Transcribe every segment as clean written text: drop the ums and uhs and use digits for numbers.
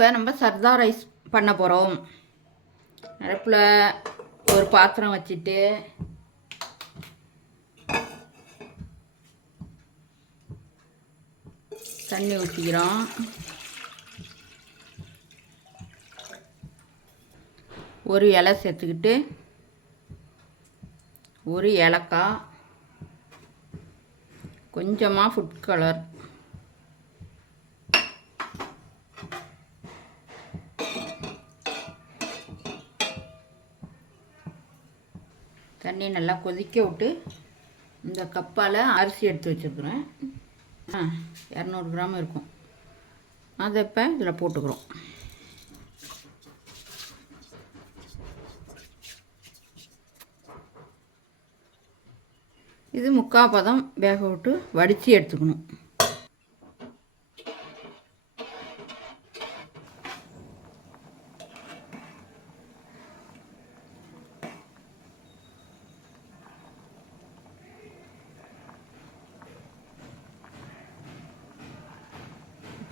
இப்போ நம்ம Sarda rice பண்ண போகிறோம். அடுப்பில் ஒரு பாத்திரம் வச்சுட்டு தண்ணி ஊற்றிக்கிறோம். ஒரு இலை சேர்த்துக்கிட்டு ஒரு ஏலக்காய், கொஞ்சமாக ஃபுட் கலர், தண்ணி நல்லா கொதிக்க விட்டு இந்த கப்பால் அரிசி எடுத்து வச்சுருக்குறேன். 200 கிராம் இருக்கும். அதை இப்போ இதில் போட்டுக்கிறோம். இது 3/4 பதம் வேக விட்டு வடித்து எடுத்துக்கணும்.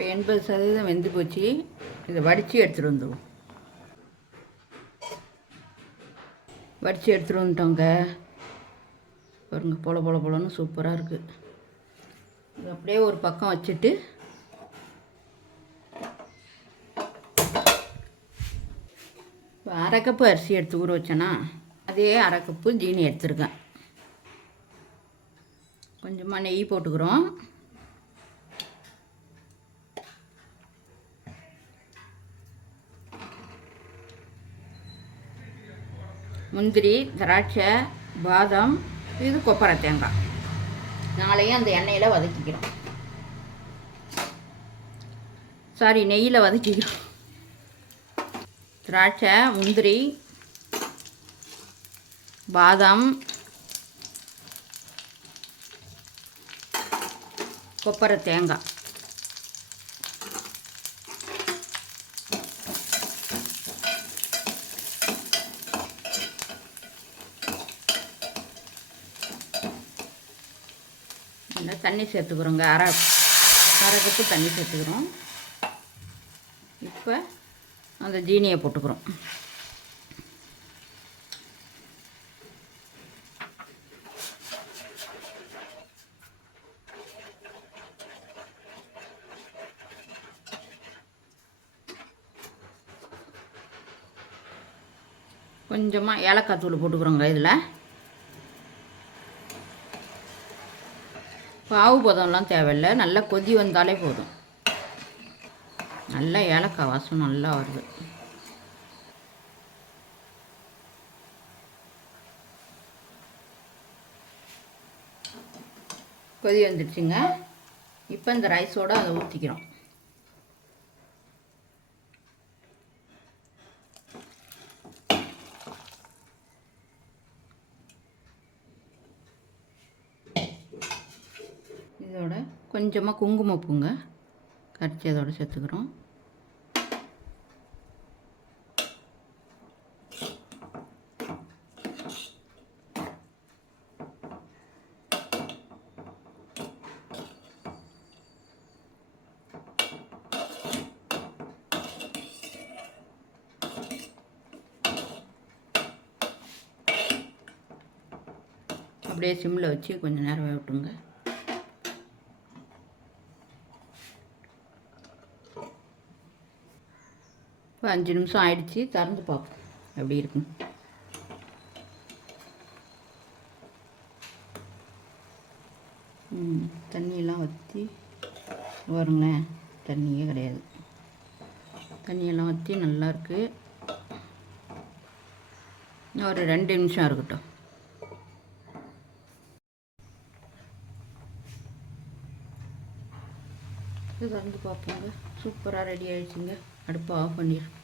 இப்போ 80% வெந்து போச்சு. இதை வடித்து எடுத்துகிட்டு வந்துடுவோம். வடித்து எடுத்துகிட்டு வந்துட்டோங்க. பாருங்க, பொல பொல பொலன்னு சூப்பராக இருக்குது. இது அப்படியே ஒரு பக்கம் வச்சுட்டு இப்போ 1/2 கப்பு அரிசி எடுத்து ஊற வச்சேன்னா அதே 1/2 கப்பு ஜீனி எடுத்துருக்கேன். கொஞ்சமாக நெய் போட்டுக்கிறோம். முந்திரி, திராட்சை, பாதாம், இது கொப்பரை தேங்காய் நாளையும் அந்த எண்ணெயில் வதக்கிக்கிறோம். நெய்யில் வதக்கிக்கிறோம். திராட்சை, முந்திரி, பாதாம், கொப்பரை தேங்காய் தண்ணி சேர்த்துக்கிறோங்க. அரை கப்பு தண்ணி சேர்த்துக்கிறோம். இப்போ அந்த ஜீனியை போட்டுக்கிறோம். கொஞ்சமாக ஏலக்காய் தூள் போட்டுக்கிறோங்க. இதில் பாவு பதம்லாம் தேவையில்லை. நல்லா கொதி வந்தாலே போதும். நல்லா ஏலக்காய் வாசம் நல்லா வருது. கொதி வந்துடுச்சுங்க. இப்போ இந்த ரைஸோடு அதை ஊற்றிக்கிறோம். இதோட கொஞ்சமாக குங்குமப்பூங்க கரைச்சி அதோட சேர்த்துக்கிறோம். அப்படியே சிம்மில் வச்சு கொஞ்சம் நேரம் வேக விட்டுங்க. இப்போ 5 நிமிஷம் ஆயிடுச்சு. திறந்து பார்ப்போம் எப்படி இருக்கும். தண்ணியெல்லாம் வற்றி வருங்களேன். தண்ணியே கிடையாது. தண்ணியெல்லாம் வற்றி நல்லாயிருக்கு. ஒரு 2 நிமிஷம் இருக்கட்டும். இது திறந்து பார்ப்போங்க. சூப்பராக ரெடி ஆகிடுச்சுங்க. அடுப்பை ஆஃப் பண்ணிடுறோம்.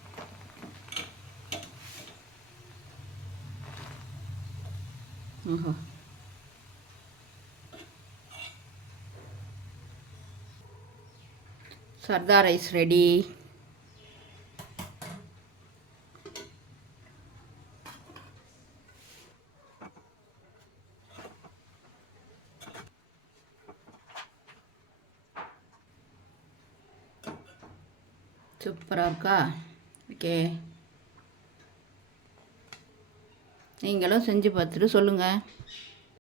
ஆஹா, சர்தா ரைஸ் ரெடி. சூப்பராக இருக்கா? ஓகே, நீங்களும் செஞ்சு பார்த்துட்டு சொல்லுங்கள்.